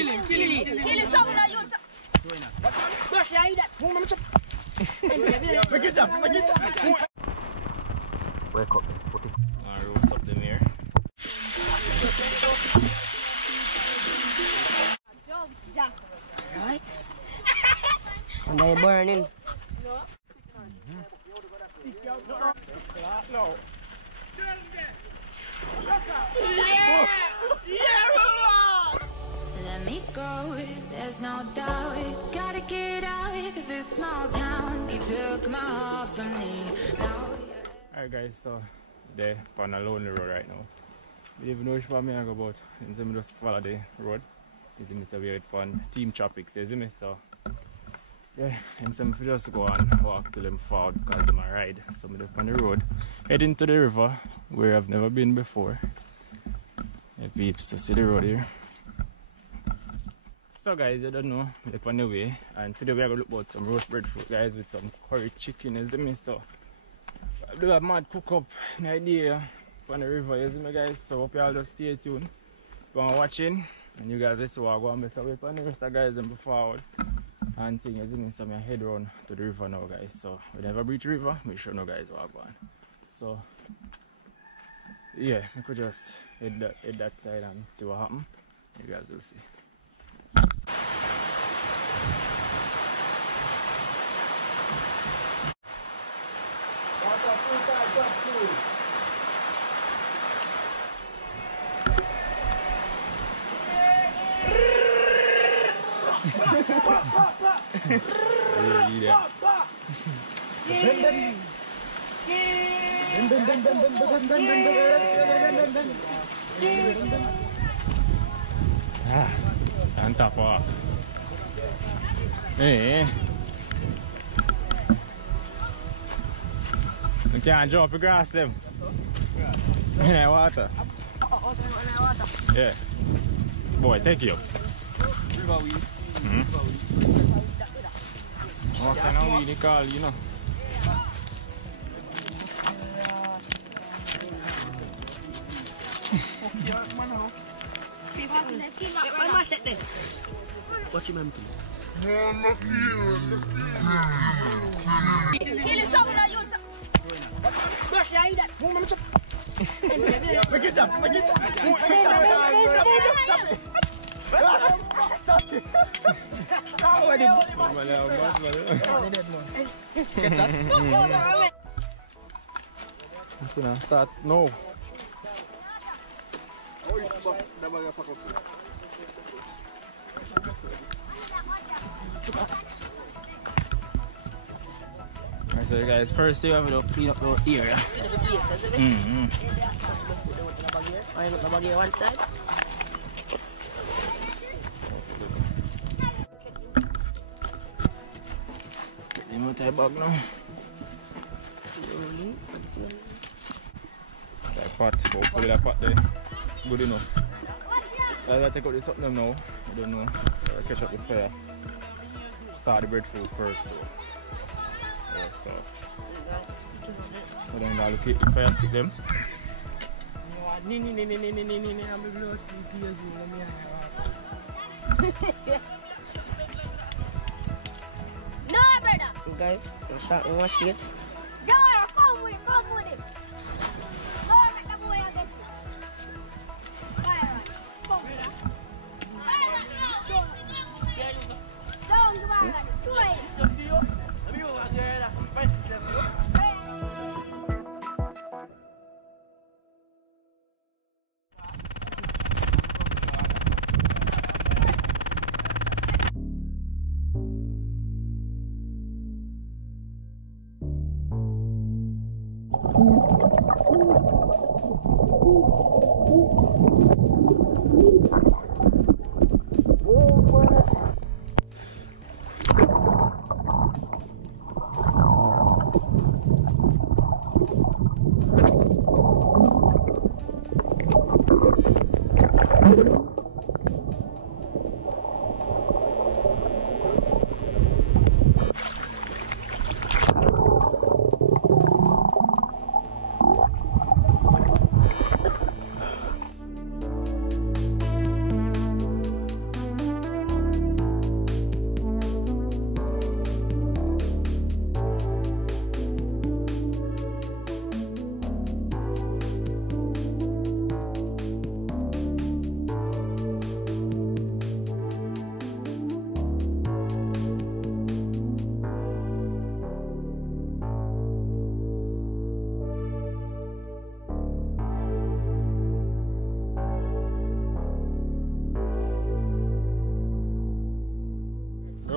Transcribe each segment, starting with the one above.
Kill something that you. Brush your head. Make it up. Wake up. Roast up the mirror. Right. And they're burning. No. Let me go, there's no doubt. Gotta get out of this small town. You took my heart from me. Alright guys, so they're on a lonely road right now. We don't even know which one I go about. I'm just follow the road. You see me, so we're on team tropics, you see me, so yeah, I'm saying we just go and walk till them forward because I'm a ride. So I'm up on the road, heading to the river where I've never been before. Yeah, peeps, so see the road here. So guys, you don't know, I'm up on the way, and today we are going to look at some roast breadfruit guys with some curry chicken, you see me, so I do a mad cook up an idea on the river, you see me guys, so hope you all just stay tuned. Go on watching, and you guys just walk on best away from the rest of the guys and be forward. And thing is, me, so I head round to the river now guys, so whenever I reach the river, make sure no guys walk on. So yeah, I could just head that side and see what happens. You guys will see. Mantap pak. You can't jump across them. In water. Yeah. Boy, thank you. What kind of weed they call, you know? What's your mom doing? Kill something that you. Brush your head. Make it up. Start no. Alright, so guys, first you have to clean up the area. Clean up the place, isn't it? I got the bag here one side. Get them out of the bag now. That pot, hopefully that pot there good enough. I'll take out this up now. I don't know. I'll catch up the fire. Start the breadfruit first though. Yeah, so we're gonna locate the fire stick them. No, brother. Guys, we'll start with wash it. Yeah, come with him. Go, let the boy get you. Don't go back.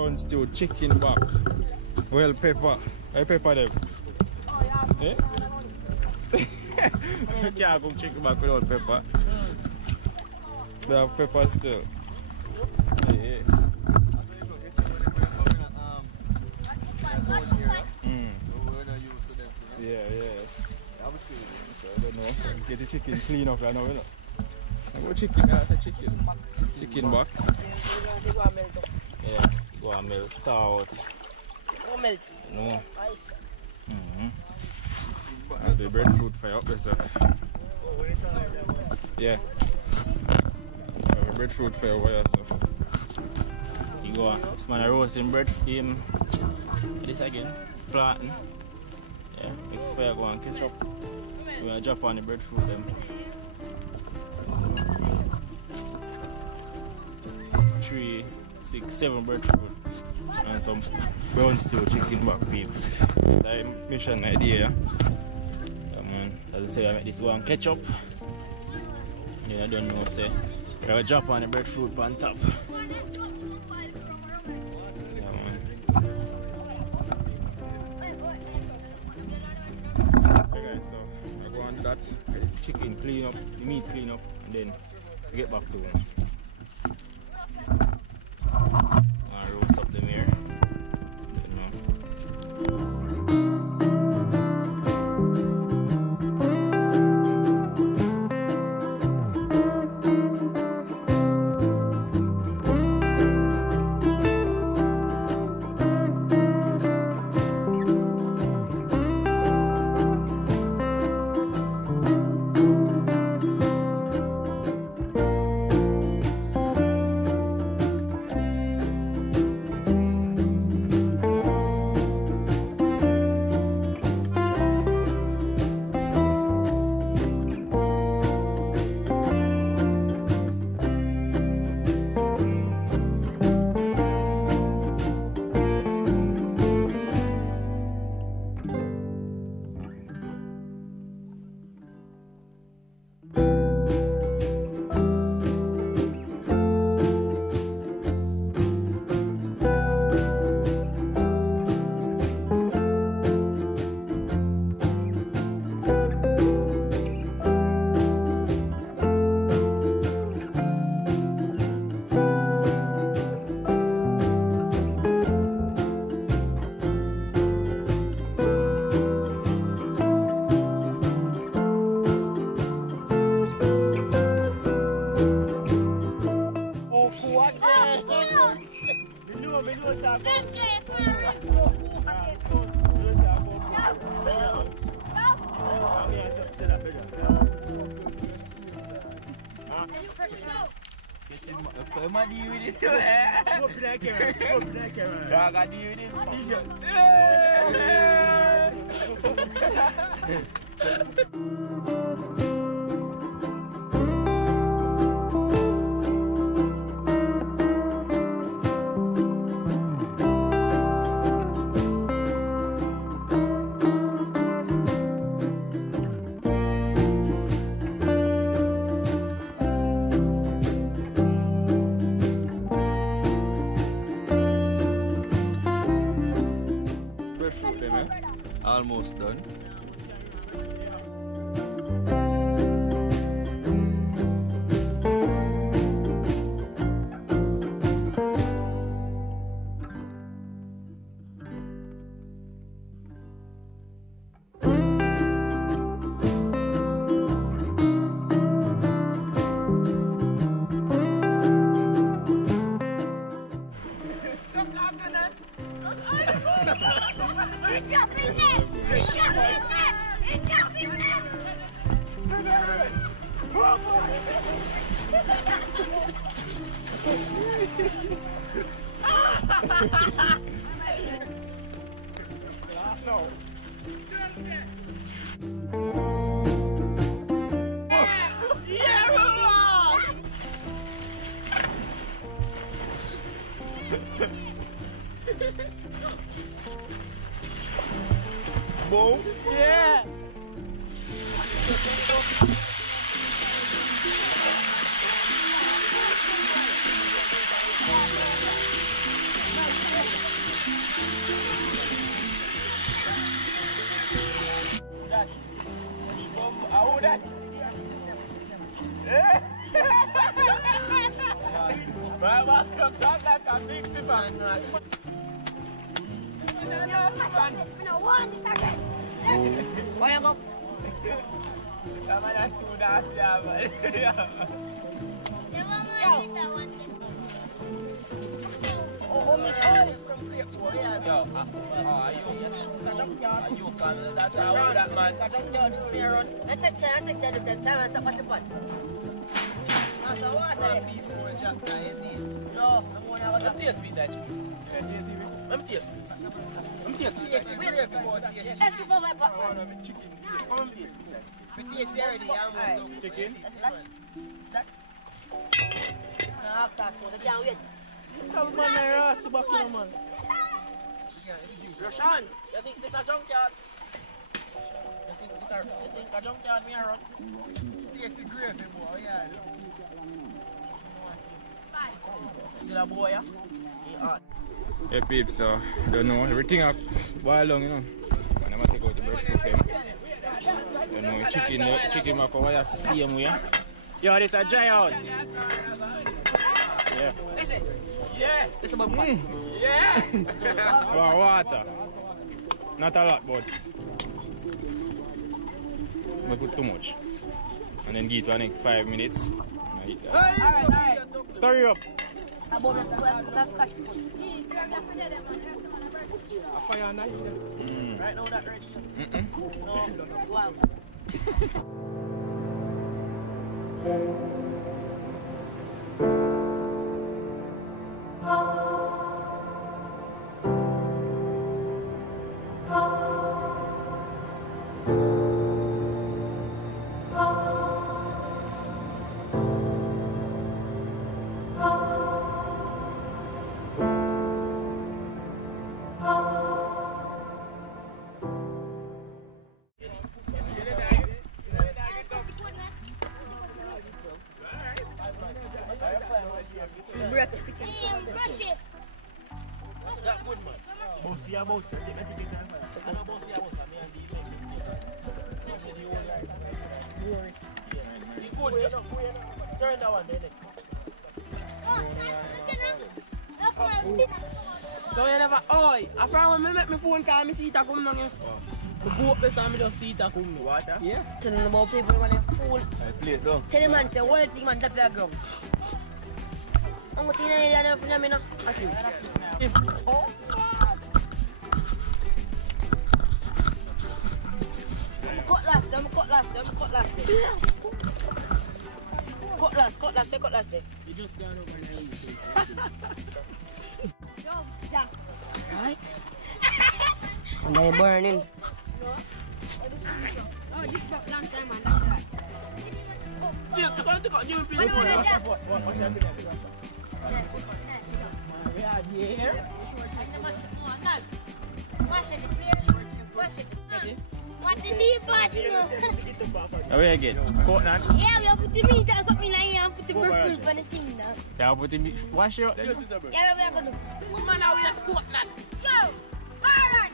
brown stew chicken back. Well pepper. I pepper them. Eh? You can't cook chicken back without pepper. They have pepper still. Yeah. Yeah. So I don't know. Get the chicken clean up right now, you know. What chicken? That's a chicken. Chicken back. Yeah, go and melt. Thaw out. No melt. No. Ice. I'll do breadfruit for you up there, sir. Yeah. Breadfruit for you over here, sir. You go on. This man roasting bread in this again. Flatten. Yeah, make fire go and ketchup. We're gonna drop on the breadfruit them. 3, 6, 7 breadfruit and some brown stew chicken back peeps. That's my mission idea. As I say, I make this one ketchup. Yeah, I don't know, say. I will drop on the breadfruit on top. Okay guys, so I go on that. Get this chicken clean up, the meat clean up, and then I get back to one. I roast up them here. Almost done. Boom. Yeah. walk up like a big sipper. I don't want this again. Why you go? Come on, that's too nasty, man. Oh, Miss Oil. Yo, are you calling that that man? I take care of the time and top of the pot. That's a water. Piece more jack guy, is he? No, I'm going to have a taste piece actually. Let me taste piece. Yes, gravy about taste. Just before my pot. Chicken. But taste already, I'm going to Chicken. Is that? After that, I can't wait. Come on, Ross, back here, man. Roshan, you think this a junkyard? You think a junkyard, me a run? Taste the gravy more, yeah. See that boy, yeah? He hot. Hey peeps, so don't know everything up while long, you know. I'm gonna take out the breadfruit. Don't know chicken mac over there, see him here. Yo, this a dry out. Yeah. Listen. Yeah. This is about Yeah. Wow, water. Not a lot, but we put too much. And then give it for the next 5 minutes. Alright. Story up. About that cash. Fire on that. Right now that ready? No. Wow. Some bread sticking. Brush it. That good man. Bossy, I know bossy, me and these. Good, you know. Turn that one there. So you never, oi, I found when me make my phone call, me see it come on. The boat place and me just see it come. Water? Yeah. Tell them about people when they fool. Play it down. Tell them man, say, what thing man, that playground. I'm going to tell you that I'm not. Oh. Cutlass. You just gone over there. Right. And they're burning. Oh, this broke long time, man. That's right. Take out new people. What's your video? Yeah, dear. What the deep boss, you know? How are you again? Coconut? Yeah, we have put the meat or something like here and put the breadfruit on the thing now. Yeah, put the meat. Wash it up then. Yeah, we are going to do. Man, now we are squat that. Yo, alright.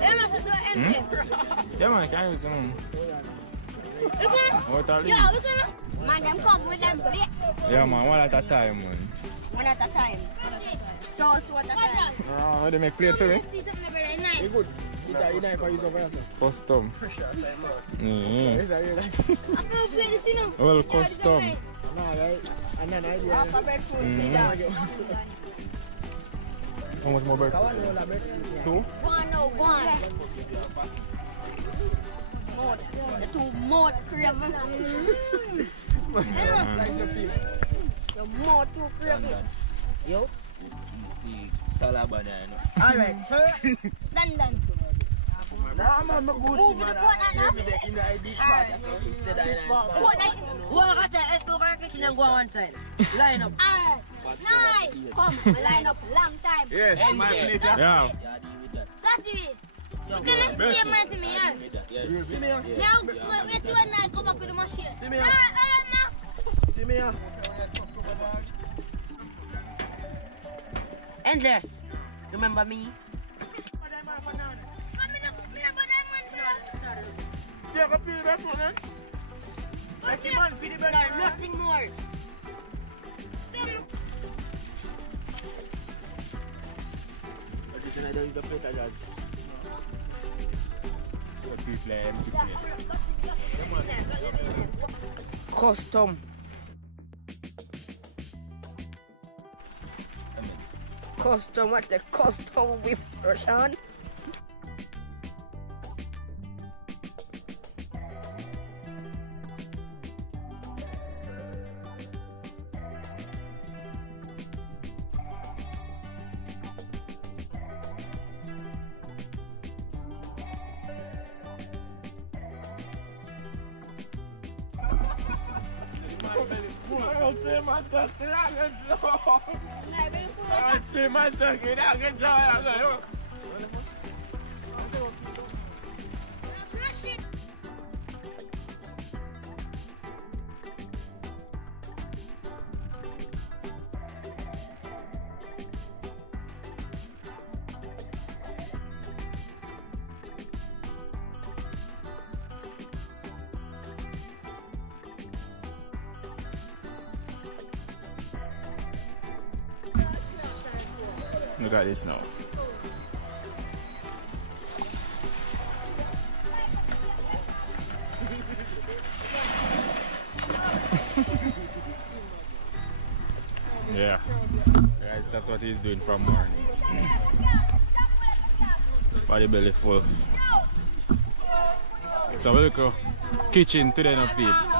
They must do empty. Yeah man, can use some. What are Yo, we're gonna. Man, them come with them plate. Yeah man, one at a time man. One at a time. So, two at a time. Oh, they make plate for me? See something very nice. Good. You know if I use over here, sir. Custom. Is that real? I'm going to play this, you know. Well, custom. Nah, right? And then I Half a breadfruit, play down. How much more bread? Two? 101. Mode. The two mode craving. Your mode too craving. Yo. See, Taliban, Alright, sir. Done. Nah, man, I'm good. Move the coconut now. In the ID card, instead of Coconut. Walk at the escort kitchen and go one side. Line up. Alright. Nice. Come, line up long time. yeah, my plate. Yeah. That's it. You cannot see man to me, yeah? Now, we're doing that. Come up with the machine. See me, see me. Enjay, remember me? Nothing more. and I don't use a plate of jazz. So people are empty plate. Custom. Custom, what the custom whip version? Brush it. Look at this now. Yeah. Guys, that's what he's doing from morning. Body belly full. So we look at kitchen today now, peeps.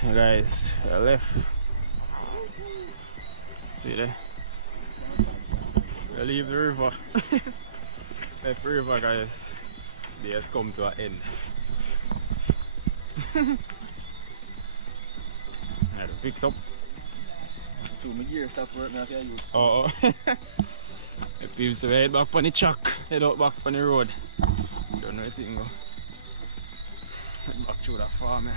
Hey guys, I left. See there? We leave the river. Left the river, guys. They has come to an end. I had to fix up. Two my gear stop working after you. Oh. The people head back on the truck, head out back on the road. Don't know anything go. Head back through the farm here.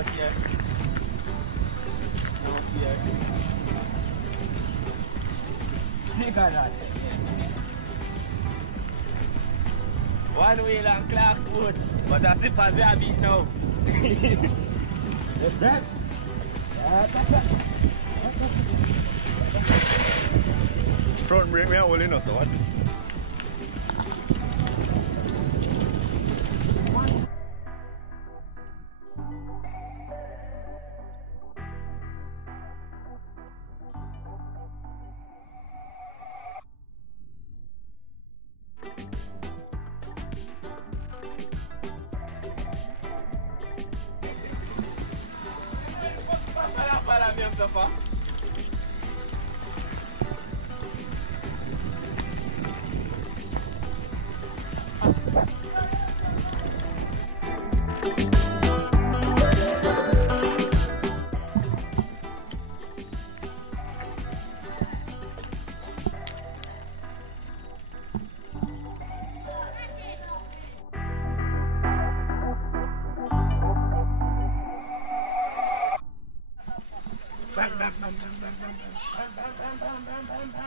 out here. Out here. Look at that. One wheel and Clark's wood, but the zippers they are beat now. Yes, right? Front brake me out well enough, so what?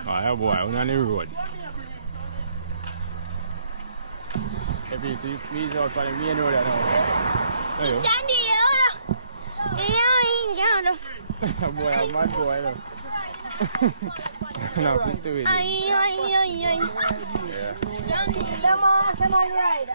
Oh yeah boy, we're on the road. If you see please out for the main road now. It's Andy, Boy, I'm mad boy though. No, pursue it. Someone ride.